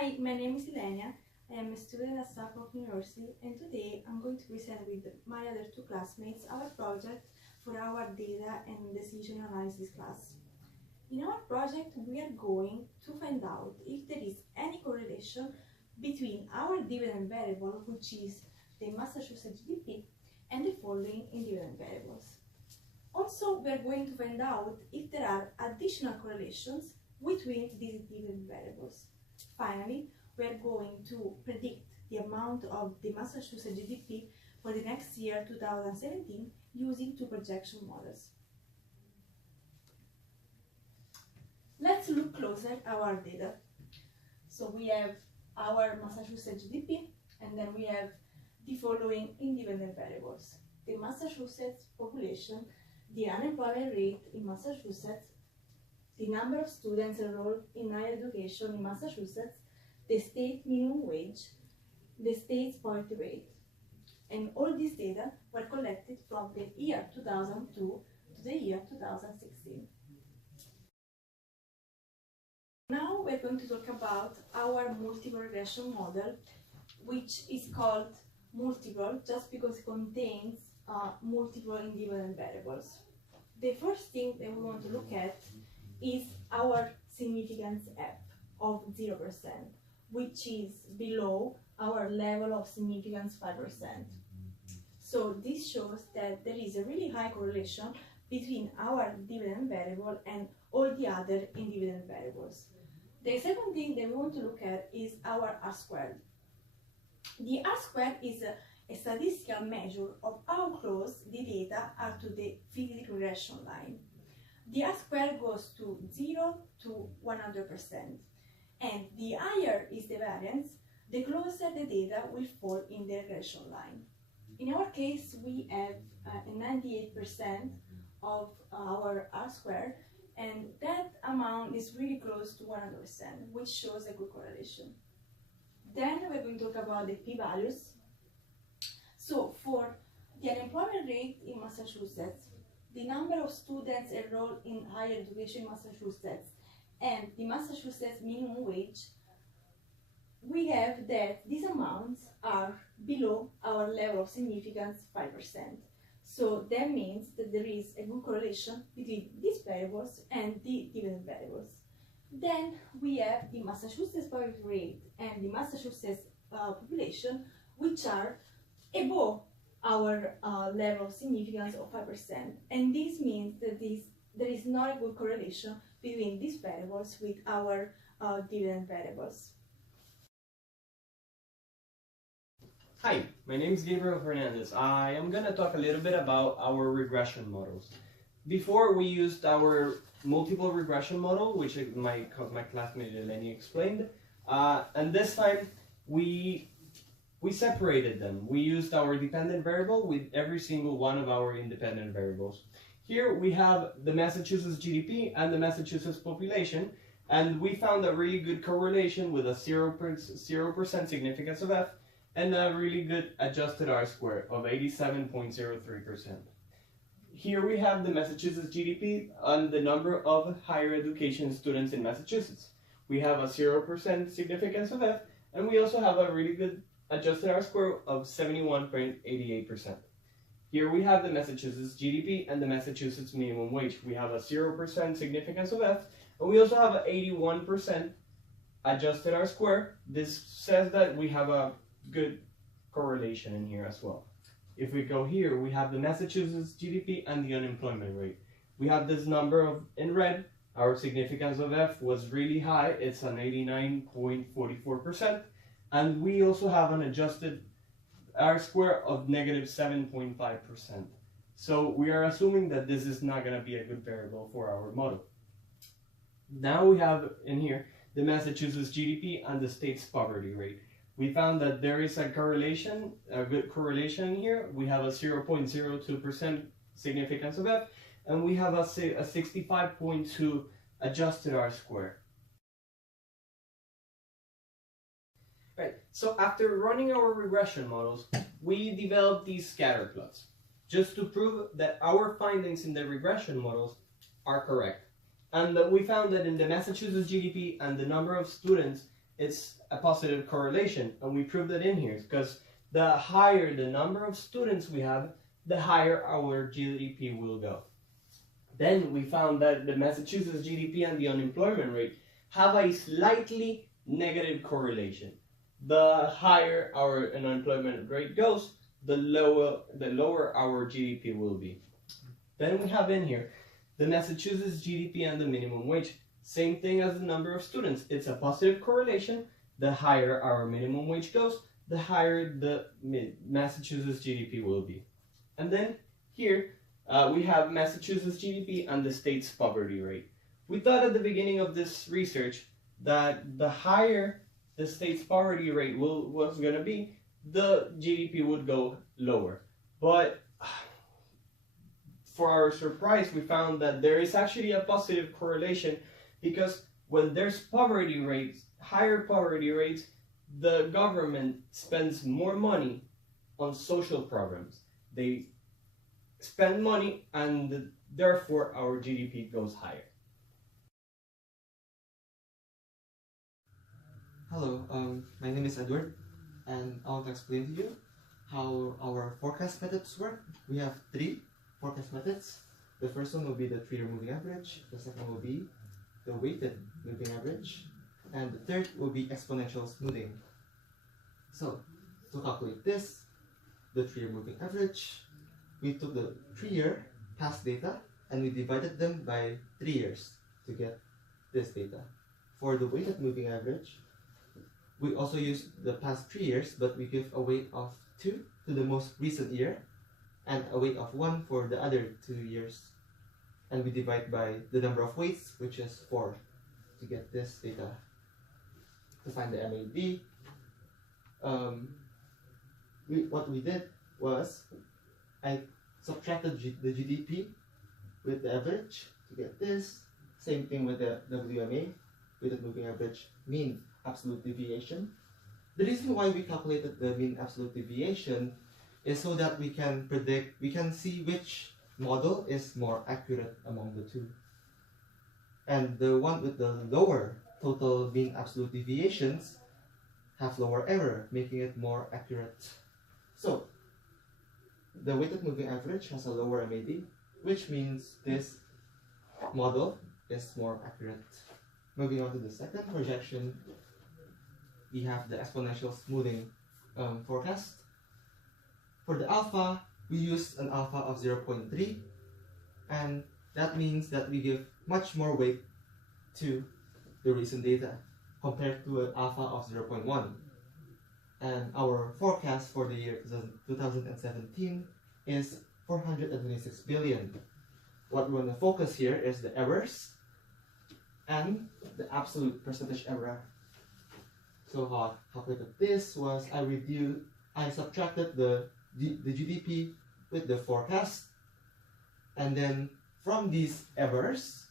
Hi, my name is Ilenia. I am a student at Suffolk University, and today I'm going to present with my other two classmates our project for our data and decision analysis class. In our project, we are going to find out if there is any correlation between our dividend variable, which is the Massachusetts GDP, and the following independent variables. Also, we are going to find out if there are additional correlations between these dividend variables. Finally, we are going to predict the amount of the Massachusetts GDP for the next year, 2017, using two projection models. Let's look closer at our data. So we have our Massachusetts GDP, and then we have the following independent variables: the Massachusetts population, the unemployment rate in Massachusetts, the number of students enrolled in higher education in Massachusetts, the state minimum wage, the state's poverty rate. And all these data were collected from the year 2002 to the year 2016. Now we're going to talk about our multiple regression model, which is called multiple just because it contains multiple independent variables. The first thing that we want to look at is our significance F of 0%, which is below our level of significance 5%. So this shows that there is a really high correlation between our dividend variable and all the other independent variables. The second thing that we want to look at is our R-squared. The R-squared is a statistical measure of how close the data are to the fitted regression line. The R-squared goes to 0 to 100%, and the higher is the variance, the closer the data will fall in the regression line. In our case, we have a 98% of our R-squared, and that amount is really close to 100%, which shows a good correlation. Then we're going to talk about the p-values. So for the unemployment rate in Massachusetts, the number of students enrolled in higher education in Massachusetts, and the Massachusetts minimum wage, we have that these amounts are below our level of significance 5%. So that means that there is a good correlation between these variables and the dividend variables. Then we have the Massachusetts poverty rate and the Massachusetts population, which are above our level of significance of 5%. And this means that there is not a good correlation between these variables with our dividend variables. Hi, my name is Gabriel Fernandez. I am going to talk a little bit about our regression models. Before, we used our multiple regression model, which my classmate Eleni explained, and this time we separated them. We used our dependent variable with every single one of our independent variables. Here we have the Massachusetts GDP and the Massachusetts population, and we found a really good correlation with a 0% significance of F and a really good adjusted R-square of 87.03%. Here we have the Massachusetts GDP and the number of higher education students in Massachusetts. We have a 0% significance of F, and we also have a really good adjusted R-square of 71.88%. Here we have the Massachusetts GDP and the Massachusetts minimum wage. We have a 0% significance of F, and we also have an 81% adjusted R-square. This says that we have a good correlation in here as well. If we go here, we have the Massachusetts GDP and the unemployment rate. We have this number in red. Our significance of F was really high. It's an 89.44%. And we also have an adjusted R-square of negative 7.5%. So we are assuming that this is not going to be a good variable for our model. Now we have in here the Massachusetts GDP and the state's poverty rate. We found that there is a correlation, a good correlation here. We have a 0.02% significance of F, and we have a 65.2 adjusted R-square. Right, so after running our regression models, we developed these scatter plots just to prove that our findings in the regression models are correct. And we found that in the Massachusetts GDP and the number of students it's a positive correlation, and we proved that in here because the higher the number of students we have, the higher our GDP will go. Then we found that the Massachusetts GDP and the unemployment rate have a slightly negative correlation. The higher our unemployment rate goes, the lower our GDP will be. Then we have in here the Massachusetts GDP and the minimum wage. Same thing as the number of students. It's a positive correlation. The higher our minimum wage goes, the higher the Massachusetts GDP will be. And then here we have Massachusetts GDP and the state's poverty rate. We thought at the beginning of this research that the higher the state's poverty rate was going to be, the GDP would go lower. But for our surprise, we found that there is actually a positive correlation, because when there's poverty rates, higher poverty rates, the government spends more money on social programs. They spend money, and therefore our GDP goes higher. Hello, my name is Edward, and I want to explain to you how our forecast methods work. We have 3 forecast methods. The first one will be the 3-year moving average, the second will be the weighted moving average, and the third will be exponential smoothing. So, to calculate this, the 3-year moving average, we took the 3-year past data and we divided them by 3 years to get this data. For the weighted moving average, we also use the past 3 years, but we give a weight of 2 to the most recent year and a weight of 1 for the other 2 years. And we divide by the number of weights, which is 4, to get this data. To find the MAD, what we did was I subtracted the GDP with the average to get this. Same thing with the WMA, with the moving average mean absolute deviation. The reason why we calculated the mean absolute deviation is so that we can predict, we can see which model is more accurate among the two. And the one with the lower total mean absolute deviations have lower error, making it more accurate. So, the weighted moving average has a lower MAD, which means this model is more accurate. Moving on to the second projection, we have the exponential smoothing forecast. For the alpha, we use an alpha of 0.3, and that means that we give much more weight to the recent data compared to an alpha of 0.1. And our forecast for the year 2017 is 426 billion. What we want to focus here is the errors and the absolute percentage error. So how I calculated this was I subtracted the GDP with the forecast, and then from these errors,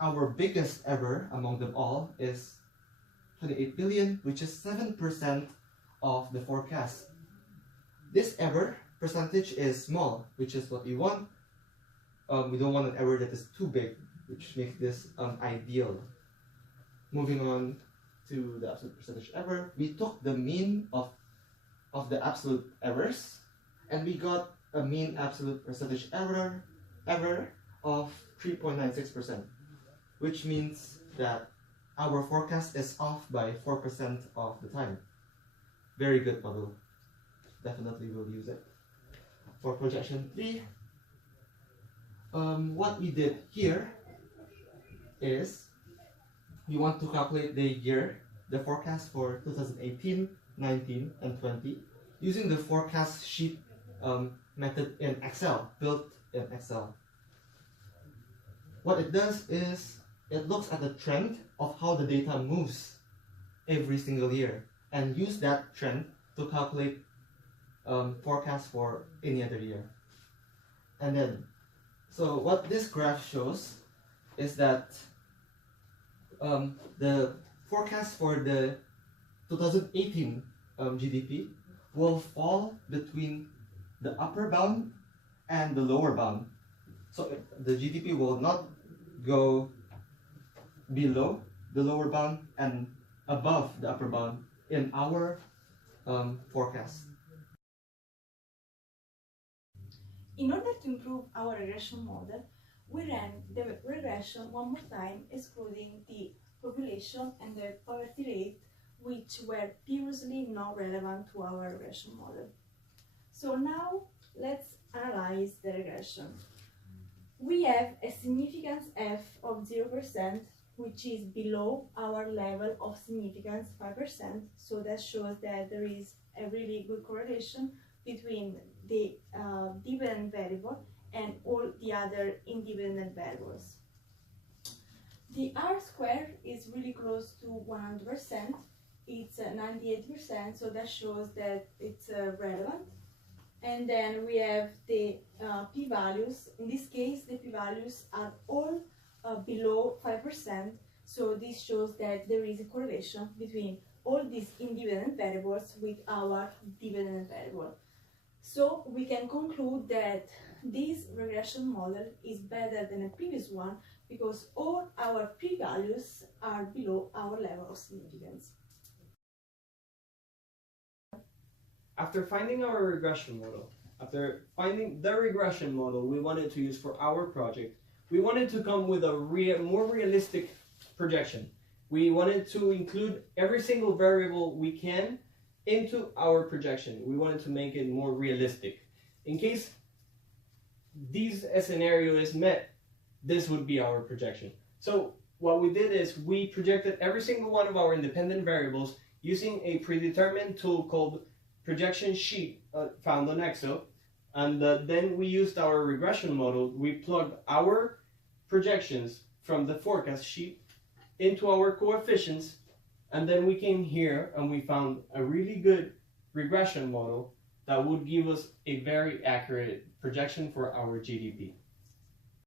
our biggest error among them all is 28 billion, which is 7% of the forecast. This error percentage is small, which is what we want. We don't want an error that is too big, which makes this ideal. Moving on to the absolute percentage error, we took the mean of the absolute errors, and we got a mean absolute percentage error of 3.96%, which means that our forecast is off by 4% of the time. Very good model. Definitely will use it. For projection 3, what we did here is we want to calculate the forecast for 2018, 19, and 20 using the forecast sheet method in Excel, built in Excel. What it does is it looks at the trend of how the data moves every single year and use that trend to calculate forecast for any other year. And then, so what this graph shows is that the forecast for the 2018 GDP will fall between the upper bound and the lower bound. So the GDP will not go below the lower bound and above the upper bound in our forecast. In order to improve our regression model, we ran the regression one more time, excluding the population and the poverty rate, which were previously not relevant to our regression model. So now let's analyze the regression. We have a significance f of 0%, which is below our level of significance 5%, so that shows that there is a really good correlation between the dependent variable and all the other independent variables. The R squared is really close to 100%, it's 98%, so that shows that it's relevant. And then we have the p-values. In this case, the p-values are all below 5%, so this shows that there is a correlation between all these independent variables with our dependent variable. So we can conclude that this regression model is better than a previous one because all our p-values are below our level of significance. After finding our regression model, after finding the regression model we wanted to use for our project, we wanted to come with a more realistic projection. We wanted to include every single variable we can into our projection. We wanted to make it more realistic. In case this scenario is met, this would be our projection. So what we did is we projected every single one of our independent variables using a predetermined tool called projection sheet found on Excel, and then we used our regression model. We plugged our projections from the forecast sheet into our coefficients, and then we came here and we found a really good regression model that would give us a very accurate projection for our GDP.